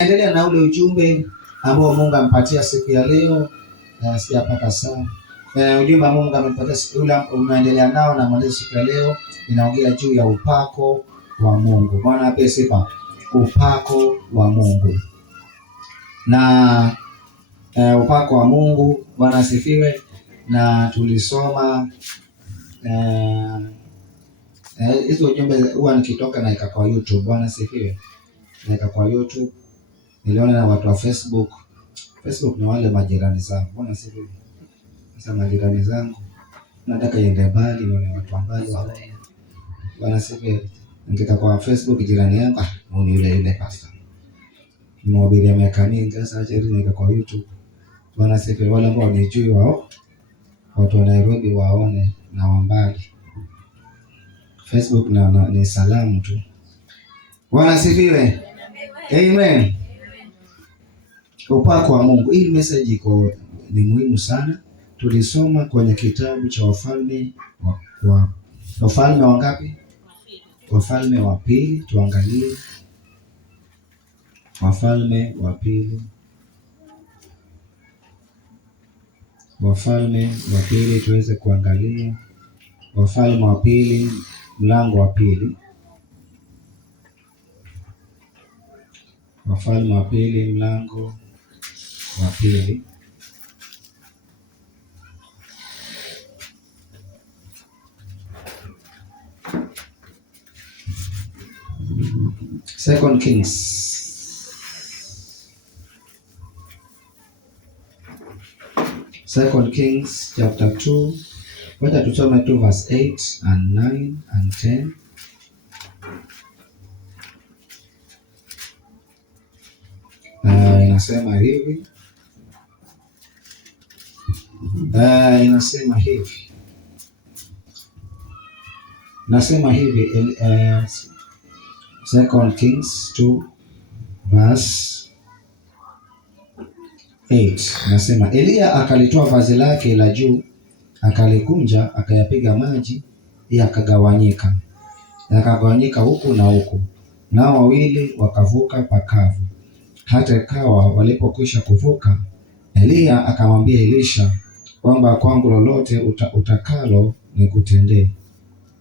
Endelea na ule ujumbe ambao Mungu amepatia siku ya leo. Sijapata sana. Ujumbe ambao Mungu amepatia siku ile unaendelea nao na mwanzo siku ya leo inaongea juu ya upako wa Mungu. Bwana ape sifa. Upako wa Mungu. Na upako wa Mungu, Bwana asifiwe. Na tulisoma hizo ujumbe huwa nikitoka na ika kwa YouTube. Bwana asifiwe. Na ika kwa YouTube. Niliona na watu wa Facebook. Facebook ni wale majirani zangu. Bwana asifiwe. Sasa majirani zangu nataka iende mbali, nione watu ambao wao. Bwana asifiwe. Nikita kwa Facebook jirani yangu, ni yule pastor. Mhubiri miaka mingi sasa, acha nika kwa YouTube. Bwana asifiwe. Wale ambao wanijui wao, watu wa Nairobi waone na wambali. Facebook na ni salamu tu. Bwana asifiwe. Amen. Upako wa Mungu. Hii message iko ni muhimu sana. Tulisoma kwenye kitabu cha Wafalme wangapi? Wafalme wa pili. Tuangalie Wafalme wa pili. Wafalme wa pili tuweze kuangalia Wafalme wa pili mlango wa pili. Wafalme wa pili mlango wa pili. Second Kings chapter 2. Wacha tusome 2 verse 8 and 9 and 10. Inasema hivi. Nasema hivi Second Kings 2 verse 8. Nasema Elia akalitoa vazi lake la juu, akalikunja, akayapiga maji, yakagawanyika. Yakagawanyika huku na huku. Nao wawili wakavuka pakavu. Hata ikawa walipokwisha kuvuka, Elia akamwambia Elisha kwamba kwangu lolote utakalo nikutendee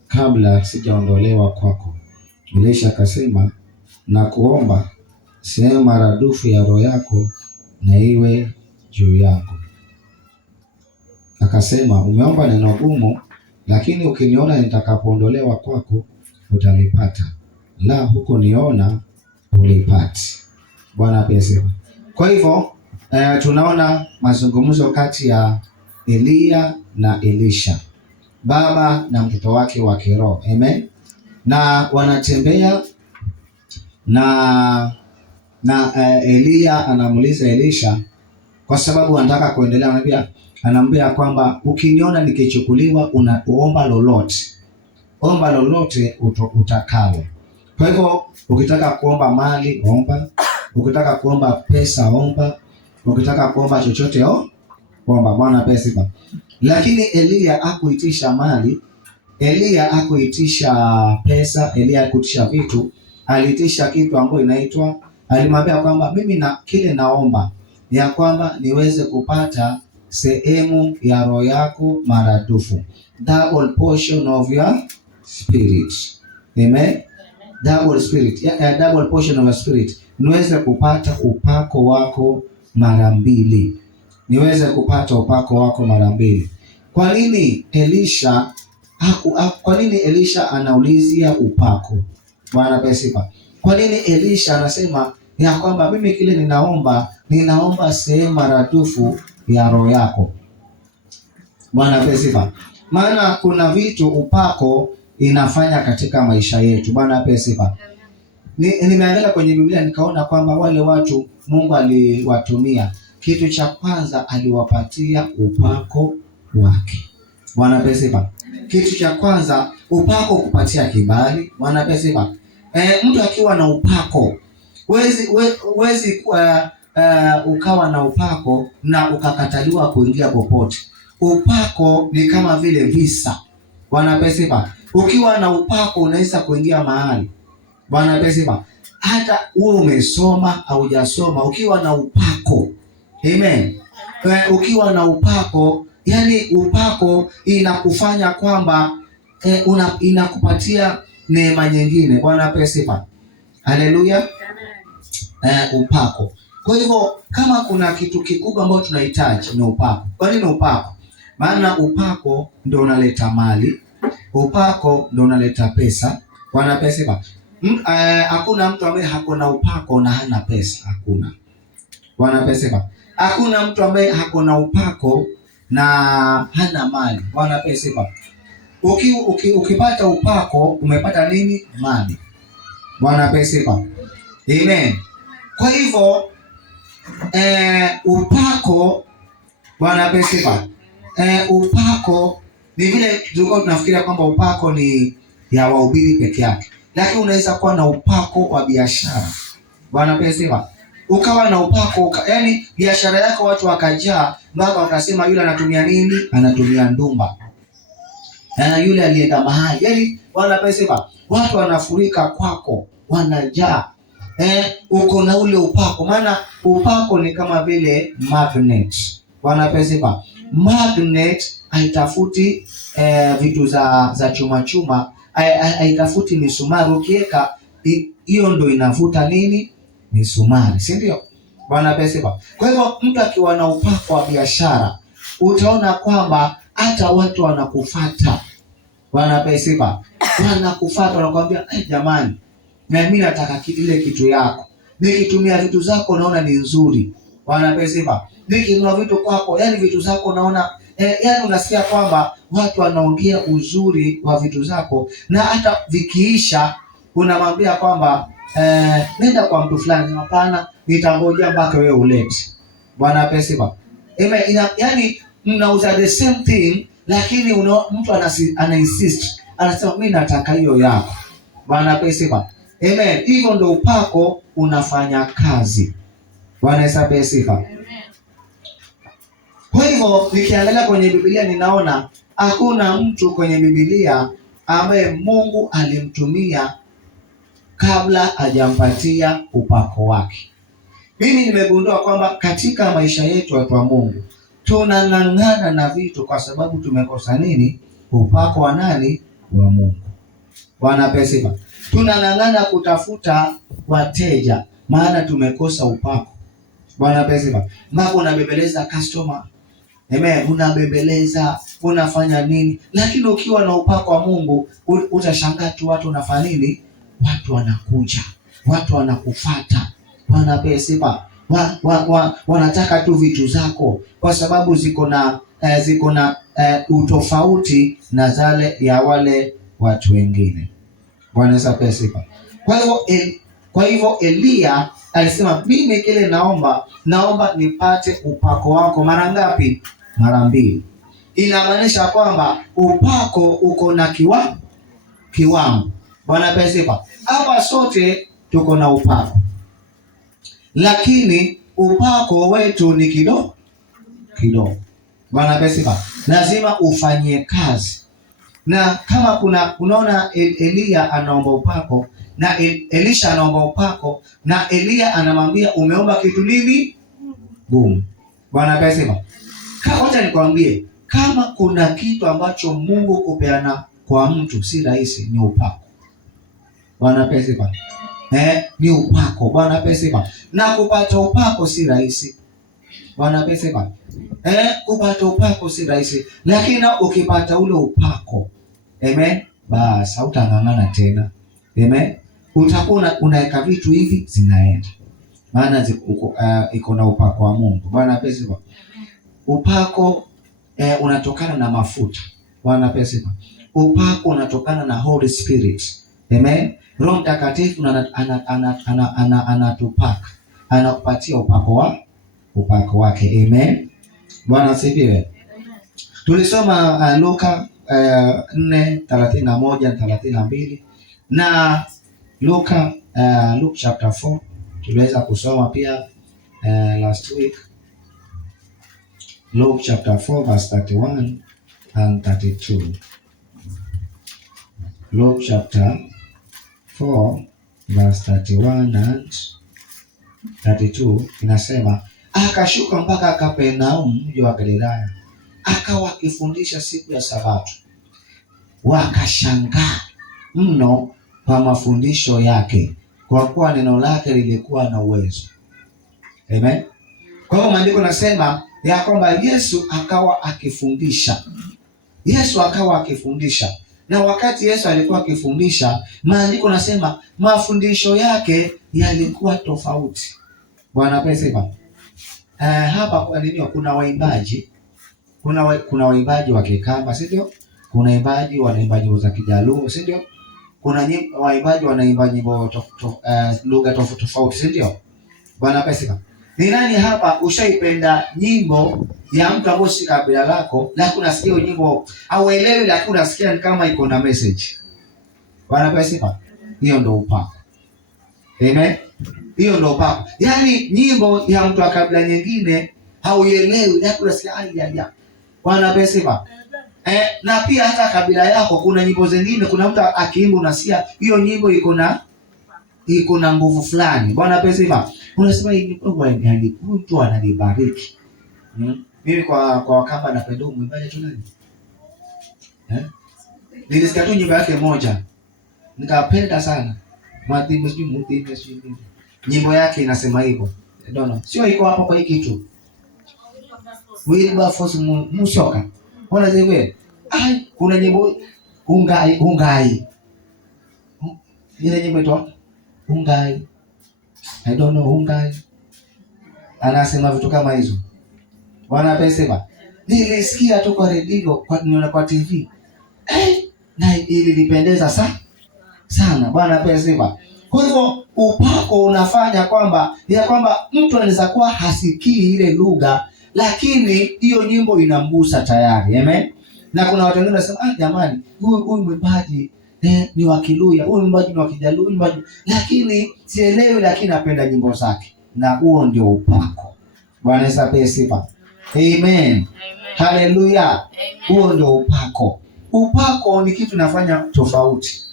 kabla sijaondolewa kwako. Elisha akasema, na kuomba sehemu maradufu ya roho yako na iwe juu yako. Akasema, umeomba neno gumu, lakini ukiniona nitakapoondolewa kwako utalipata. La huko niona ulipati. Bwana pesa. Kwa hivyo tunaona mazungumzo kati ya Elia na Elisha, baba na mtoto wake wa kiroho. Amen. Na wanatembea na Elia anamuuliza Elisha kwa sababu anataka kuendelea, anamwambia kwamba ukiniona nikichukuliwa unaomba lolote. Omba lolote utakalo. Kwa hivyo ukitaka kuomba mali omba, ukitaka kuomba pesa omba, ukitaka kuomba chochote omba. Bwana pesa. Lakini Elia hakuitisha mali, Elia hakuitisha pesa, Elia hakuitisha vitu, aliitisha kitu ambacho inaitwa, alimwambia kwamba mimi na kile naomba ya kwamba niweze kupata sehemu ya roho yako maradufu. Double portion of your spirit. Amen. Double portion of your spirit. Niweze kupata upako wako mara mbili. Niweze kupata upako wako mara mbili. Kwa nini Elisha anaulizia upako? Bwana pesipa. Kwa nini Elisha anasema ya kwamba mimi kile ninaomba sehemu maradufu ya roho yako? Bwana pesipa. Maana kuna vitu upako inafanya katika maisha yetu. Bwana pesipa. Nimeangalia kwenye Biblia nikaona kwamba wale watu Mungu aliwatumia, kitu cha kwanza aliwapatia upako wake. Bwana pesipa. Kitu cha kwanza upako kupatia kibali. Bwana pesipa. Mtu akiwa na upako huwezi ukawa na upako na ukakataliwa kuingia popote. Upako ni kama vile visa. Bwana pesipa. Ukiwa na upako unaweza kuingia mahali. Bwana pesipa. hata uwe umesoma au hujasoma, ukiwa na upako, amen, ukiwa na upako, yani upako inakufanya kwamba inakupatia neema nyingine. Bwana apewe sifa. Haleluya. Upako. Kwa hivyo kama kuna kitu kikubwa ambacho tunahitaji ni upako. Kwa nini upako? Maana upako ndio unaleta mali, upako ndio unaleta pesa. Bwana apewe sifa. Hakuna mtu ambaye hakuna upako na hana pesa, hakuna. Bwana apewe sifa. Hakuna mtu ambaye hakuna upako na hana mali. Bwana apewe sifa. Ukipata upako umepata nini? Mali. Bwana apewe sifa. Amen. Kwa hivyo upako, Bwana apewe sifa. Upako ni vile tulikuwa tunafikiria kwamba upako ni ya wahubiri peke yake, lakini unaweza kuwa na upako wa biashara. Bwana apewe sifa. Ukawa na upako, yani biashara yako watu wakajaa mpaka wakasema yule anatumia nini? Anatumia ndumba. Yule alienda mahali. Yani Bwana apewe sifa. Watu wanafurika kwako, wanajaa. Uko na ule upako. Maana upako ni kama vile magnet. Bwana apewe sifa. Magnet haitafuti vitu za chuma chuma, haitafuti misumari. Ukiweka hiyo ndo inavuta nini? Misumari, si ndio? Bwana apewe sifa. Kwa hivyo mtu akiwa na upako wa biashara, utaona kwamba hata watu wanakufuata. Bwana apewe sifa. Wanakufuata, wanakuambia jamani, na mimi nataka ile kitu yako. Nikitumia vitu zako naona ni nzuri. Bwana apewe sifa. Nikinunua vitu kwako, yani vitu zako naona yani unasikia kwamba watu wanaongea uzuri wa vitu zako, na hata vikiisha unamwambia kwamba nenda kwa mtu fulani. Hapana, nitangoja mpaka wewe ulete. Bwana apewe sifa. Yani mnauza the same thing, lakini mtu ana insist, anasema mimi nataka hiyo yako. Bwana apewe sifa. Amen. Hivyo ndio upako unafanya kazi. Bwana apewe sifa. Kwa hivyo nikiangalia kwenye Biblia ninaona hakuna mtu kwenye Biblia ambaye Mungu alimtumia kabla hajampatia upako wake. Mimi nimegundua kwamba katika maisha yetu watu wa Mungu tunang'ang'ana na vitu kwa sababu tumekosa nini? Upako wa nani? Wa Mungu. Bwana apewe sifa. Tunang'ang'ana kutafuta wateja maana tumekosa upako. Bwana apewe sifa. Mbona unabembeleza customer? Amen, unabembeleza, unafanya nini? Lakini ukiwa na upako wa Mungu utashangaa tu watu wanafanya nini? Watu wanakuja, watu wanakufuata. Bwana apewe sifa. Wanataka tu vitu zako kwa sababu ziko na utofauti na zale ya wale watu wengine. Bwana apewe sifa. Kwa hivyo Elia alisema mimi kile naomba nipate upako wako. Mara ngapi? Mara 2. Inamaanisha kwamba upako uko na kiwango. Bwana apewe sifa. Hapa sote tuko na upako, lakini upako wetu ni kidogo. Bwana apewe sifa. Lazima ufanyie kazi. Na kama unaona Elia anaomba upako na Elisha anaomba upako, na Elia anamwambia umeomba kitu nini? Gumu. Bwana apewe sifa. Wacha nikwambie, kama kuna kitu ambacho Mungu kupeana kwa mtu si rahisi, ni upako. Bwana apewe sifa. Ni upako. Bwana apewe sifa. Na kupata upako si rahisi. Bwana apewe sifa. Kupata upako si rahisi, lakini ukipata ule upako, amen, basi hautang'ang'ana tena. Amen. Utakuwa unaweka vitu hivi zinaenda. Maana iko na upako wa Mungu. Bwana apewe sifa. Upako unatokana na mafuta. Bwana apewe sifa. Upako unatokana na Holy Spirit. Amen. Roho Mtakatifu anatupaka. Anakupatia upako wake. Amen. Bwana asifiwe. Tulisoma Luka 4:31-32 na Luke chapter 4 tuliweza kusoma pia last week. Luke chapter 4 verse 31 and 32. Luke chapter 4 verse 31 and 32 inasema, akashuka mpaka Kapernaum, mji wa Galilaya, akawa akifundisha siku ya Sabato. Wakashangaa mno kwa mafundisho yake, kwa kuwa neno lake lilikuwa na uwezo. Amen. Kwa hiyo maandiko nasema ya kwamba Yesu akawa akifundisha. Yesu akawa akifundisha. Na wakati Yesu alikuwa akifundisha, maandiko nasema mafundisho yake yalikuwa tofauti. Bwana pesa. Hapa kwa nini kuna waimbaji? Kuna waimbaji wa Kikamba, si ndio? Kuna waimbaji wanaimba nyimbo za Kijaluo, si ndio? Kuna waimbaji wanaimba nyimbo lugha tofauti, si ndio? Bwana pesa. Ni nani hapa ushaipenda nyimbo ya mtu ambaye si kabila lako, lakini unasikia nyimbo hauelewi, lakini unasikia ni kama iko na message? Bwana pesa. Hiyo ndio upako. Amen. Hiyo ndio upako. Yaani nyimbo ya mtu wa kabila nyingine hauelewi, lakini unasikia ya. Bwana pesa. Na pia hata kabila yako kuna nyimbo zingine, kuna mtu akiimba unasikia hiyo nyimbo iko na nguvu fulani. Bwana pesa. Unasema hii mtu ananibariki. Mimi kwa Wakamba napenda mwimbaji tu nani? Nilisikia tu nyimbo yake moja, nikapenda sana. Nyimbo yake inasema hivyo. I don't know. Sio iko hapo kwa hiki kitu. Wilberforce Musoka. Ona zewe. Kuna nyimbo ungai. Ile nyimbo ito ungai. I don't know ungai. Anasema vitu kama hizo. Bwana pesa. Nilisikia tu kwa redio, kwa TV. Na ilipendeza sana. Bwana pesa. Kwa hivyo upako unafanya kwamba mtu anaweza kuwa hasikii ile lugha, lakini hiyo nyimbo inamgusa tayari. Amen. Na kuna watu wengine wanasema jamani, huyu mwimbaji ni wa Kiluya, huyu mwimbaji ni wa Kijaluo, lakini sielewi, lakini napenda nyimbo zake. Na huo ndio upako. Bwana Yesu apewe sifa. Amen. Haleluya. Huo ndio upako. Upako ni kitu nafanya tofauti.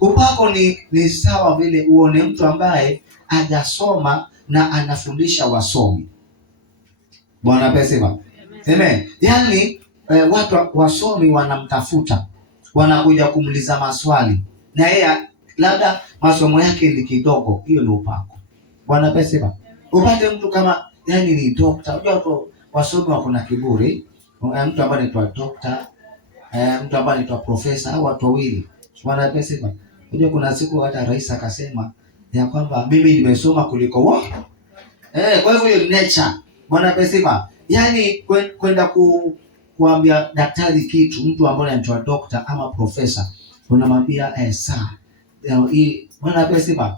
Upako ni sawa vile uone mtu ambaye hajasoma na anafundisha wasomi. Bwana pesa. Amen. Yaani watu wasomi wanamtafuta, wanakuja kumuuliza maswali, na yeye labda masomo yake ni kidogo. Hiyo ni upako. Bwana pesa. Upate mtu kama yani ni doctor. Unajua watu wasomi wako na kiburi. Mtu ambaye anaitwa doctor, mtu ambaye anaitwa professor, au watu wawili. Bwana pesa. Unajua kuna siku hata rais akasema ya kwamba mimi nimesoma kuliko wao. Kwa hivyo hiyo nature. Bwana pesa. Yaani kwenda kuambia daktari kitu, mtu ambaye anaitwa doctor ama professor, unamwambia saa. Hii bwana pesa.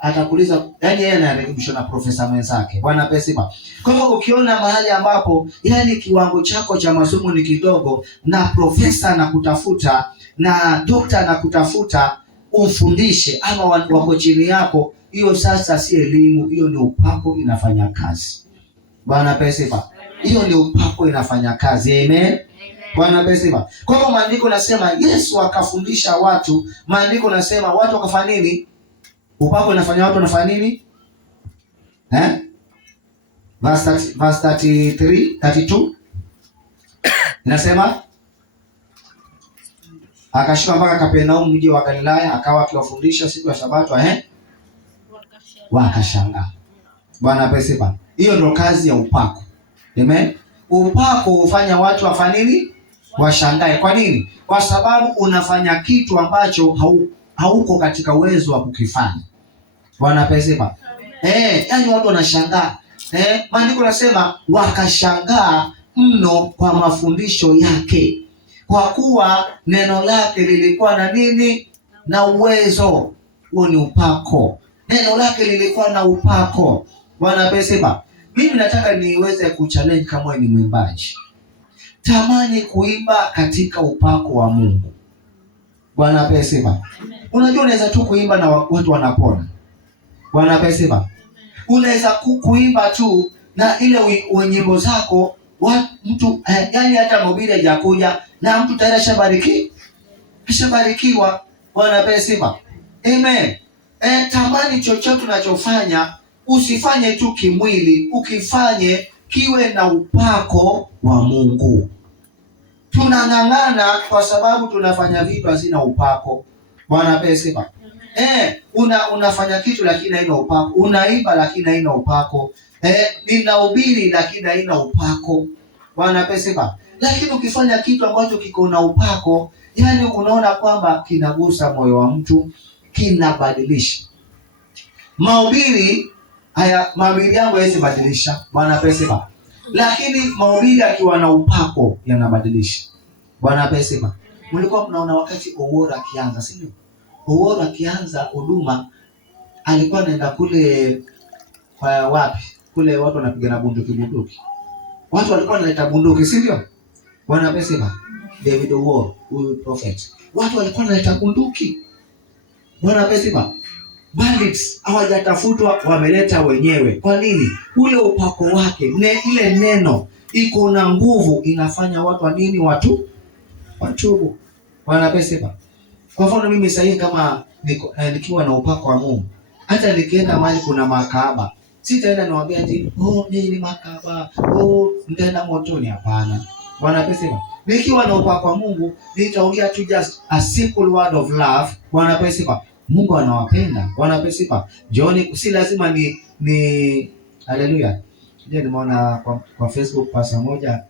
Atakuuliza, yani yeye anarekebisha na profesa mwenzake. Bwana pesa. Kwa hivyo ukiona mahali ambapo yani kiwango chako cha masomo ni kidogo, na profesa anakutafuta na dokta anakutafuta ufundishe, ama wako chini yako, hiyo sasa si elimu, hiyo ni upako inafanya kazi. Bwana pesa. Hiyo ni upako inafanya kazi. Amen. Bwana pesa. Kwa hivyo maandiko nasema Yesu akafundisha watu, maandiko nasema watu wakafanya nini? Upako inafanya watu wanafanya nini? Verse 33, 32 inasema akashuka mpaka Kapernaum, mji wa Galilaya, akawa akiwafundisha siku ya Sabato. Wakashangaa. Bwana pesa. Hiyo ndio kazi ya upako. Amen. Upako hufanya watu wafanye nini? Washangae. Kwa nini? Kwa sababu unafanya kitu ambacho hauko katika uwezo wa kukifanya. Bwana pesa. Yani watu wanashangaa. Maandiko nasema wakashangaa mno kwa mafundisho yake, kwa kuwa neno lake lilikuwa na nini? Na uwezo. Huo ni upako. Neno lake lilikuwa na upako. Bwana pesa. Mimi nataka niweze kuchallenge kama ni mwimbaji. Tamani kuimba katika upako wa Mungu. Bwana pesa. Unajua unaweza tu kuimba na watu wanapona. Bwana pesa. Unaweza kuimba tu na ile nyimbo zako mtu yani hata mhubiri hajakuja na mtu tayari ashabarikiwa. Bwana pesa. Amen. Tamani chochote unachofanya, usifanye tu kimwili, ukifanye kiwe na upako wa Mungu. Tunang'ang'ana kwa sababu tunafanya vitu hazina upako. Bwana pesa. Unafanya kitu lakini haina upako. Unaimba lakini haina upako. Ninahubiri lakini haina upako. Bwana pesa. Lakini ukifanya kitu ambacho kiko na upako, yani unaona kwamba kinagusa moyo wa mtu, kinabadilisha. Mahubiri yangu hawezi badilisha. Bwana pesa. Lakini mahubiri akiwa na upako yanabadilisha. Bwana pesa. Mlikuwa mnaona wakati Owora akianza, si ndio? Owora akianza huduma alikuwa anaenda kule kwa wapi? Kule watu wanapigana bunduki. Watu walikuwa wanaleta bunduki, si ndio? Bwana pesa. David Owora, huyu prophet. Watu walikuwa wanaleta bunduki. Bwana pesa. Bandits hawajatafutwa, wameleta wenyewe. Kwa nini? Ule upako wake, ile neno iko na nguvu, inafanya watu nini? Watubu. Bwana pesa. Kwa mfano mimi sasa kama nikiwa na upako wa Mungu, hata nikienda mahali kuna makahaba, sitaenda niwaambia ati mimi ni makahaba, nitaenda motoni. Hapana. Bwana pesa. Nikiwa na upako wa Mungu, nitaongea tu just a simple word of love. Bwana pesa. Mungu anawapenda. Bwana pesa. Jioni si lazima ni haleluya. Je, nimeona kwa Facebook pasa moja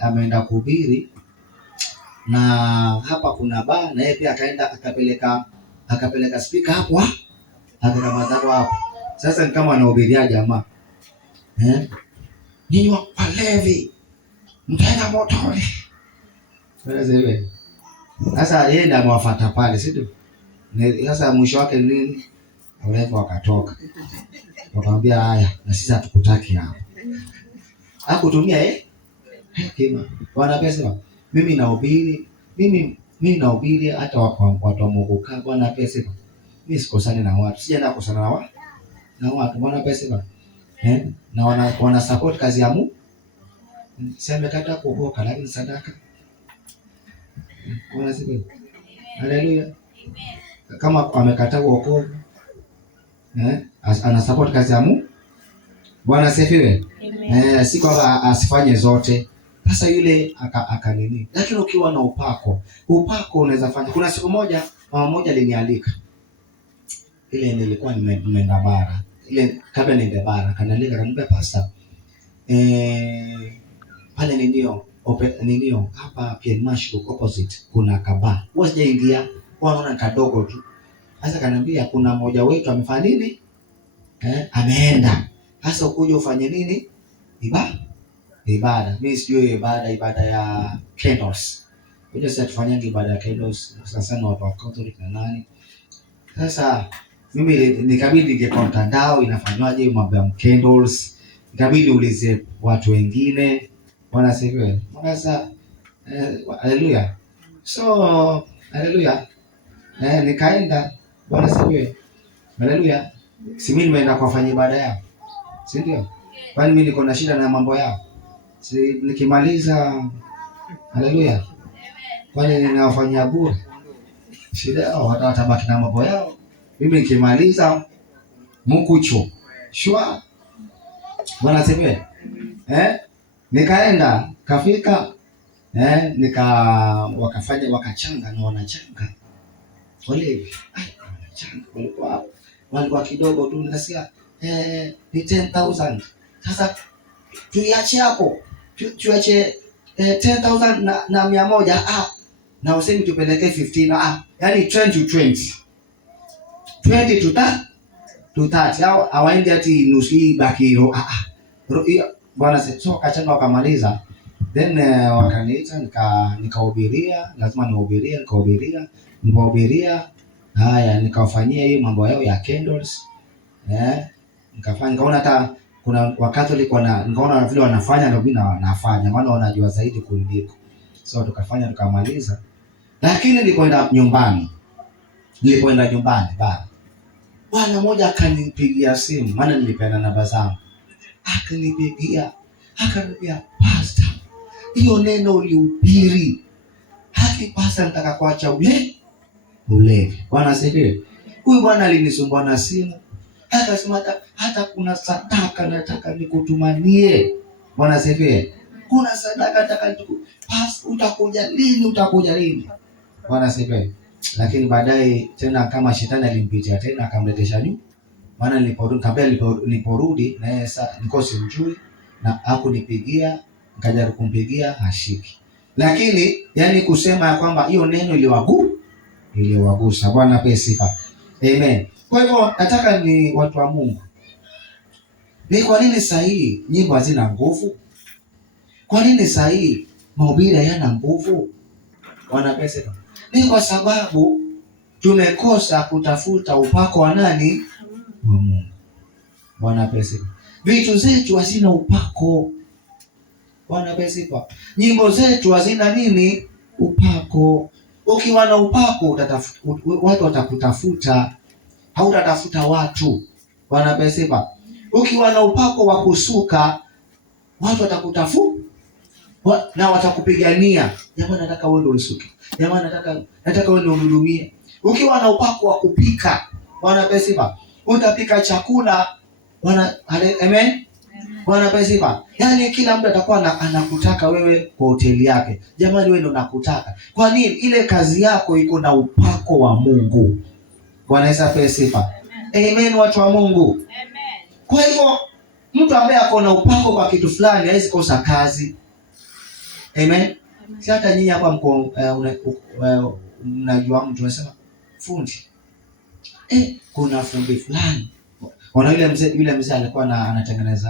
ameenda kuhubiri, na hapa kuna baa, na yeye pia akaenda akapeleka speaker hapo akaweka madhabahu hapo. Sasa ni kama anahubiria jamaa, ninyi walevi mtaenda motoni. Sasa yeye ndiye amewafuata pale, si ndio? Sasa mwisho wake nini? Walevi wakatoka, wakamwambia haya, na sisi hatukutaki hapa. Hakutumia hekima. Bwana pesa. Mimi nahubiri hata watu wa Mungu. Bwana pesa. Mimi sikosani na watu. Sijaenda kusana na watu. Bwana pesa. Na wana support kazi ya Mungu. Sema kata kuokoka lakini sadaka. Bwana siku. Haleluya. Kama amekataa wokovu, ana support kazi ya Mungu. Bwana sifiwe. Si kwamba asifanye zote. Sasa yule akanini. Lakini ukiwa na upako unaweza fanya. Kuna siku moja mama moja alinialika. Ile nilikuwa nimeenda bara. Ile kabla niende bara, kanalika kanambia pastor. Pale ninio hapa Piedmont opposite kuna kaba. Huwa sijaingia, naona kadogo tu. Sasa kanambia kuna mmoja wetu amefanya nini? Ameenda. Sasa ukuje ufanye nini? Ibada. Mimi sijui ibada ya candles. Unajua sasa tufanyanga ibada ya candles sasa na watu wa Catholic na nani. Sasa mimi nikabidi ninge kwa mtandao inafanywaje mambo ya candles. Nikabidi ulize watu wengine. Bwana sifiwe. Sasa haleluya. So haleluya. Nikaenda. Bwana sifiwe. Haleluya. Si mimi nimeenda kufanya ibada yao. Si ndio? Kwani mimi niko na shida na mambo yao? Si nikimaliza haleluya. Kwani ninawafanyia bure? Shida yao, watabaki na mambo yao. Mimi nikimaliza mkucho. Shua. Bwana sifiwe. Nikaenda, kafika wakachanga na wanachanga. Walevi. Wanachanga walikuwa kidogo tu, nikasikia ni 10,000. Sasa tuiache hapo. Tuache 10,000 na 100. Na usemi tupeleke 15. Yaani 20 to 20. 20 to 30. Hao hawaendi ati nusu hii baki hiyo. Bwana sio kachanga wakamaliza. Then wakaniita nikahubiria, lazima nikahubiria. Haya nikawafanyia hiyo mambo yao ya candles. Nikafanya, nikaona hata kuna Wakatoliki nikaona vile wanafanya ndio mimi nafanya, maana wanajua zaidi kuliko. So tukamaliza. Lakini nilipoenda nyumbani bana. Bwana mmoja akanipigia simu, maana nilipeana namba zangu. Akanipigia, akaniambia, "Pastor, hiyo neno ulihubiri. Pastor, nataka kuacha ulevi." Bwana asifiwe. Huyu bwana alinisumbua na simu. Akasema hata kuna sadaka nataka nikutumanie. Bwana sifiwe. Kuna sadaka nataka utakuja lini? Bwana sifiwe. Lakini baadaye tena kama shetani alimpitia tena akamletesha juu. Maana niliporudi na yeye sasa nilikuwa simjui na hakunipigia, nikajaribu kumpigia hashiki. Lakini yani kusema ya kwamba hiyo neno iliwagusa. Bwana ape sifa. Amen. Kwa hivyo nataka ni watu wa Mungu. Ni kwa nini saa hii nyimbo hazina nguvu? Kwa nini saa hii mahubiri hayana nguvu? Bwana ape sifa. Ni kwa sababu tumekosa kutafuta upako wa nani? Wa Mungu. Bwana ape sifa. Vitu zetu hazina upako. Bwana ape sifa. Nyimbo zetu hazina nini? Upako. Ukiwa na upako watu watakutafuta, hautatafuta watu. Bwana ape sifa. Ukiwa na upako wa kusuka, watu watakutafuta na watakupigania. Jamani, nataka wewe ndio usuke. Jamani, nataka wewe ndio unihudumie. Ukiwa na upako wa kupika, Bwana ape sifa, utapika chakula. Bwana amen. Bwana ape sifa. Yaani kila mtu atakuwa anakutaka wewe kwa hoteli yake. Jamani, wewe ndio nakutaka. Kwa nini? Ile kazi yako iko na upako wa Mungu. Bwana ape sifa. Amen, watu wa Mungu. Amen. Kwa hivyo mtu ambaye ako na upako kwa kitu fulani hawezi kosa kazi. Amen. Si hata nyinyi hapa mko mnajua mtu anasema fundi. Kuna fundi fulani. Ona yule mzee alikuwa anatengeneza